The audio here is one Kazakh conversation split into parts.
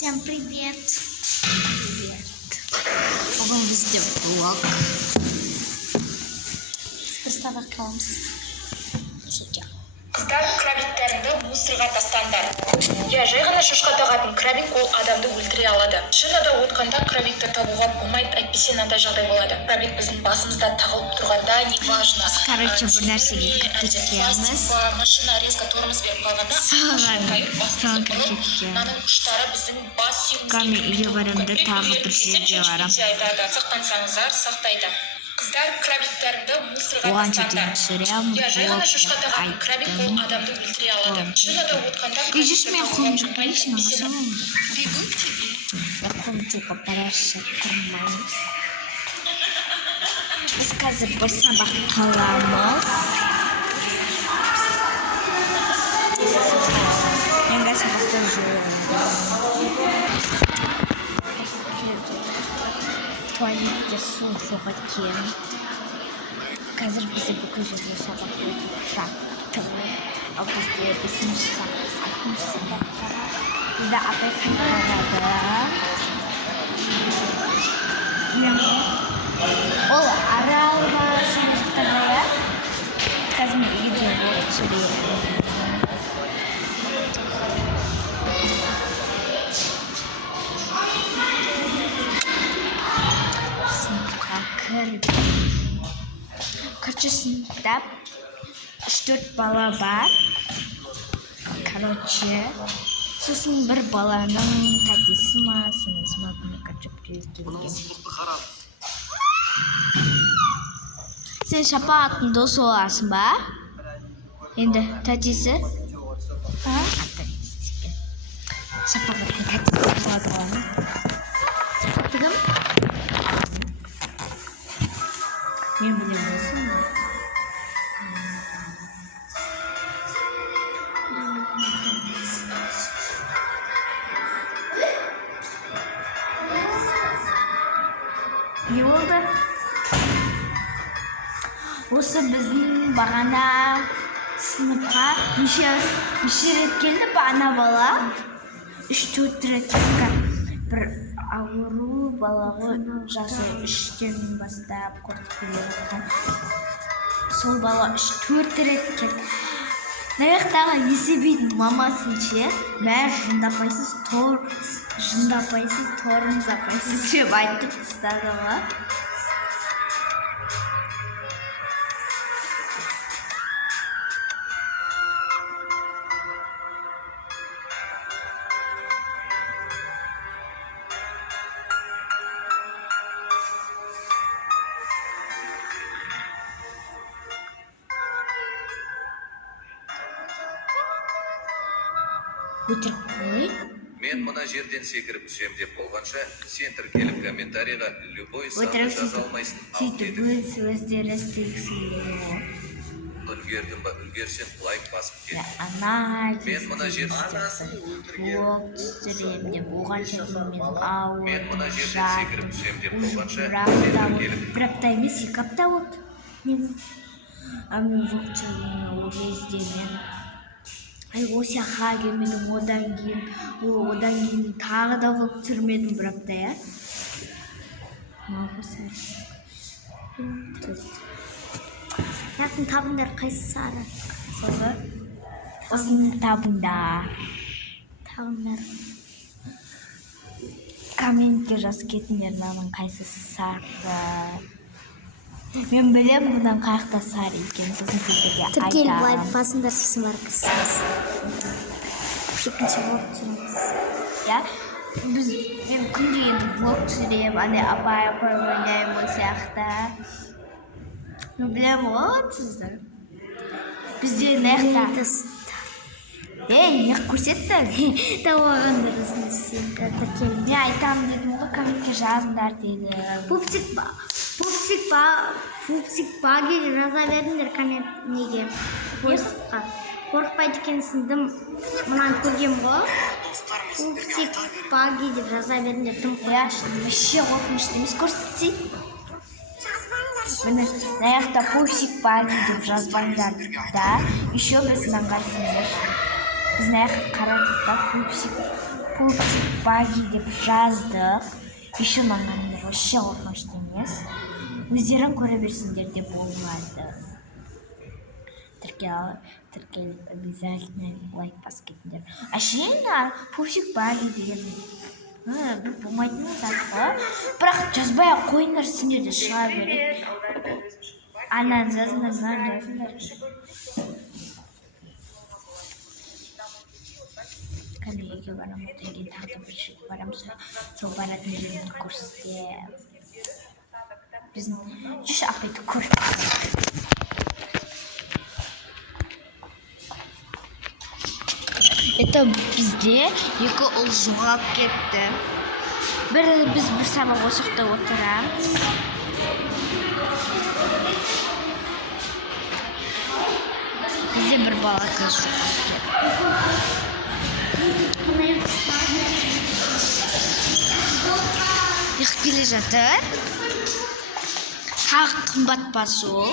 Всем привет! Привет! Бүгін бізде блог. Приставка қыламыз. Қыздар крабиктеріңді мусорға тастаңдар. Я жай ғана шошқа тағатын крабик ол адамды өлтіре алады. Шинада отқанда крабикті табуға болмайды, әйтпесе мынандай жағдай болады. Крабик біздің басымызда тағылып тұрғанда не важно. Короче, бір нәрсеге кеткенбіз. Машина резко тормоз беріп қалғанда мынаның ұштары біздің бас Кәме үйге барамын, тағы бір жерге барам. Сақтансаңыздар, сақтайды. Қыздар крабиктеріңді мусорға Оған тастаңдар. түсірем, Я жай ғана шошқа тағатын айтым. крабик ол адамды өлтіре алады. Шинада отқанда Видишь, меня қолым жұқпайсың, бегу тебе. Я қолым жұқа параша тұрмаймыз. Біз қазір бір сабақ қаламыз. Менде сабақта жоқ. Туалетте су жоқ екен. Қазір бізде бүкіл жерде сабақ өтіп жатыр. Ал бізде 5-ші сабақта бізде апай қайтарады. Ол арал басында жатады, иә? Қазір мен үйде болып жүремін. Сыныпқа кірдім. Короче, сыныпта 3-4 бала бар. Короче, сосын бір баланың тәтесі ма, сіңлісі ма, короче, біреу келген. Сен шапағаттың досы оласың ба? Енді тәтесі? Шапағаттың тәтесі болады ғаны. Тігім? Мен білем болсын ба? Не болды? Осы біздің бағана сыныпқа неше рет келді бағана бала? 3-4 рет келді. Бір ауру балағы жасы 3-тен бастап қорқып келе жатқан. Сол бала 3-4 рет келді. Наяқтағы есебейдің мамасын ше, бәрі жындапайсыз, торымыз апайсыз деп айтып тастады ма? Өтірік қой. Мен мына жерден секіріп түсем деп болғанша, сен тіркеліп комментарийға любой санды жаза алмайсың. Сөйтіп өздері істегісі келеді. Үлгердің ба, үлгерсен лайк басып кет. Мен мына жерден блог түсірем деп болғанша мен Мен мына жерден секіріп түсем деп болғанша, сен тіркеліп. бір апта емес, 2 апта болды. Мен блог түсіргеніме ол кезде мен осы жаққа келмедім, одан кейін тағы да блог түсірмедім бір апта, иә? Яқтың табындар қайсы сары? Солғы? Осының табындар. Комментке жазып кетіңдер, мынаның қайсы сары. Мен білем, бұдан қаяқта сары екен, сосын сіздерге айтам. Тіркеліп лайк басыңдар, сосын барып кірсеңіз. Екінші блог түсіреміз. Мен күнде енді блог түсірем, апай ойнаймын ол сияқты. Мен білем ғой сіздер. Бізде наяқта. Неқ көрсетті? Тауағандар ұсын сен тіркеліп. Мен айтам дедім ғой, комментке жазыңдар деді. Пупсик баги жаза бердіңдер коммент неге? Қорықпайды екенсіндім. Мұнан көргем ғой. Пупсик баги деп жаза бердіңдер. Тым қорқынышты. Вообще қорқынышты емес, көрсетсей. Міне, наяқта пупсик баги деп жазбаңдар да, еще біз мынан қарсыңдар. Біз наяқта қарадық та пупсик пупсик баги деп жаздық. Еще маңнан вообще қорқынышты емес. Өздерің көре берсіңдер де болады. Тіркеліп обязательно лайк басып кетіңдер. Әшейін пупсик баги деген бір болмайтын зат қой. Бірақ жазбай ақ қойыңдар, сендер де шыға береді. Анан жазыңдар, мынаны жазыңдар. Кәмеге барам, одан кейін тағы да бір жерге барам, сол баратын жерімді көрсетем. Біздің жүш апайды көріп. Это бізде екі ұл жоғалып кетті. Біз бір сабақ осықта отырамыз. Бізде бір бала қыз жоғалып кетті. Ек келе жатыр. Қақ қымбат па сол?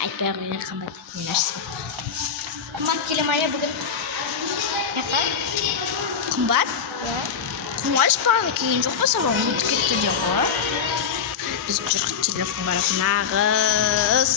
Айтпай қойған қымбат еткен нәрсе. Қымбат келе ма бүгін? Қымбат? Қымбат бағана келген жоқ па, сабақ ұмытып кетті де ғой. Біз жүріп телефон қарап нағыз.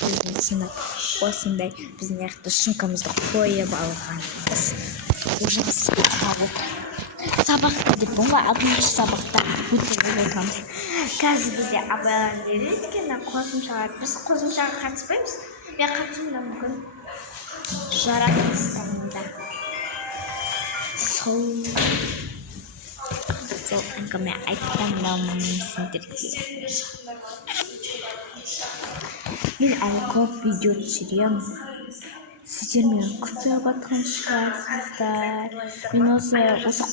Біздің сынып осындай біздің яқты шумкамызды қойып алғанбыз. Ужас сабақта деп болма, 6-шы сабақта өтіп отырмыз. Қазір бізде абайлар береді екен, қосымшалар. Біз қосымшаға қатыспаймыз. Мен қатысым да мүмкін. Жаратылыстарында. Сол әңгіме айтқаннан сендерге. Мен әлі көп видео түсіремін. Сіздер мені күтіп жатқан шығарсыздар. Мен осы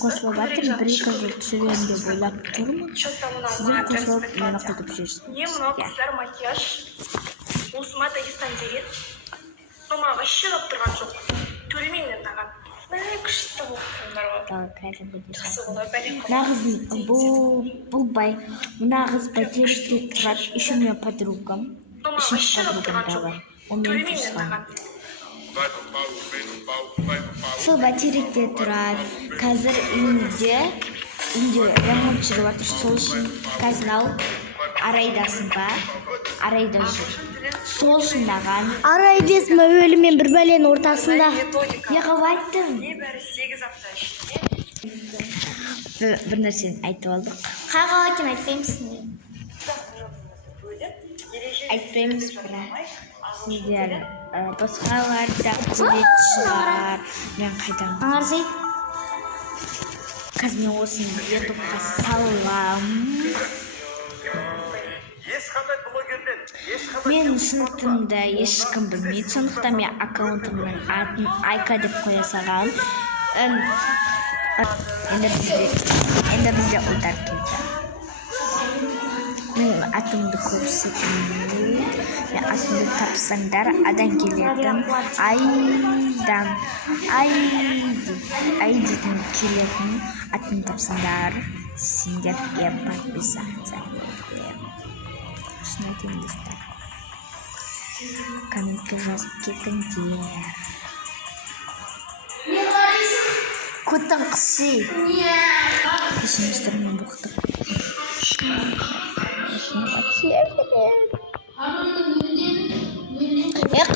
қосылып жатырмын, 1-2 жыл түсіремін деп ойлап тұрмын. Сіздер қосылып мені күтіп жүрсіздер. Не мынау қыздар макияж. Осыма Дагестан деген. Мама вообще алып тұрған жоқ. Төлемеймін маған. Күшті оқыңдар ғой. Нағыз бұл бай. Нағыз бәйтеректе тұрады. Еще у меня подругам. Еще подругам да бар. Он мен туысқан. Сол бәйтеректе тұрады. Қазір үйінде ремонт жүріп жатыр. Сол үшін қазір арайдасын ба? Арайда жүр. Сол үшін маған. Арай бесін өлімен бір бәленің ортасында. Неғып айттым? Небәрі 8 апта ішінде. Бір нәрсені айтып алдық. Қайға екен айтпаймысың? Айтпаймыз бірақ. Сіздер басқалар да білетін шығар. Мен қайдан Аңарсай? қазір мен осыны ютубқа салам. Менің сыныптымда ешкім білмейді. Сондықтан мен аккаунтымның атын Айка деп қоя салғам. Енді бізде ұлдар келді. Менің атымды көбісі білмейді. Мен атымды тапсаңдар, адан келетін айдың келетін атын тапсаңдар, сендерге подписаться етем. Шын айтайын достар. Комментке жазып кетіңдер. Көттің қысы. Кешіңіздер мен бұқтық.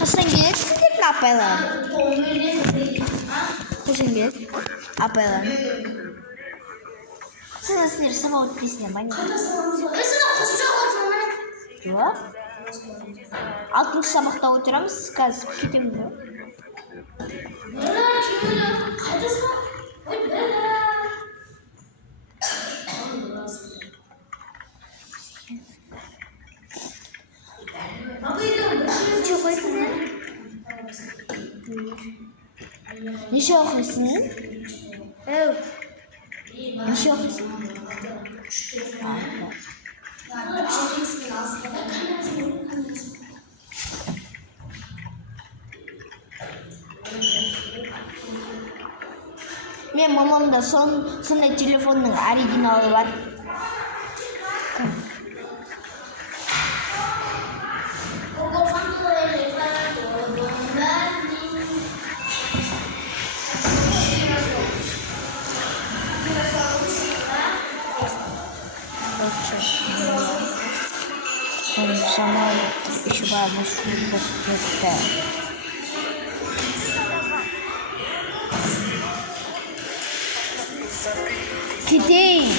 Қашан келесіздер апайлар? Қашан келеді апайлар? Сіздер сабақ өтпесіне ба не? Жоқ. 6-шы сабақта отырамыз, қазір кетемін бе? Неше оқисың? Неше оқисың? Мен мамамда сондай телефонның оригиналы бар. Самолет еще одну службу где-то. Кетейін.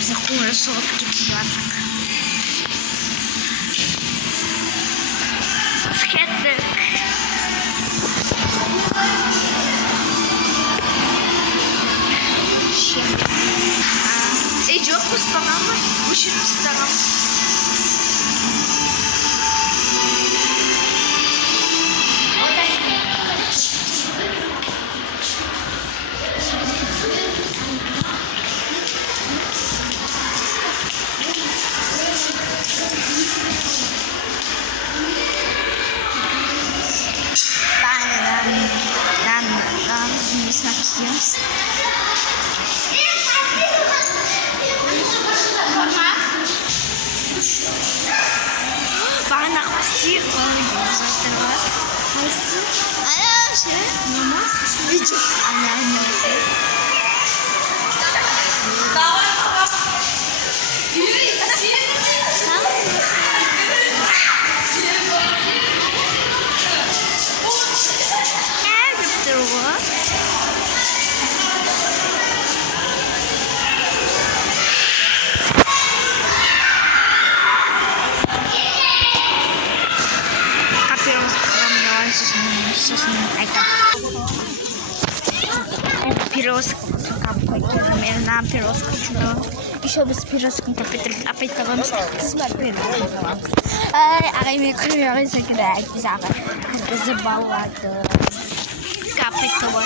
Захуя соғып кетіп жатырмық. Кеттік. Жоқ қоспаған ба? Өшіріп ұстаған. Бағана псих болып жатыр ғой. Қайсы? Ана ше? Намаз? Видео. Ана. Пирожка, нам пирожка чудо. Еще без пирожки опять вам пирожка. Ай, мне кровь загорает, забавно. Капать того.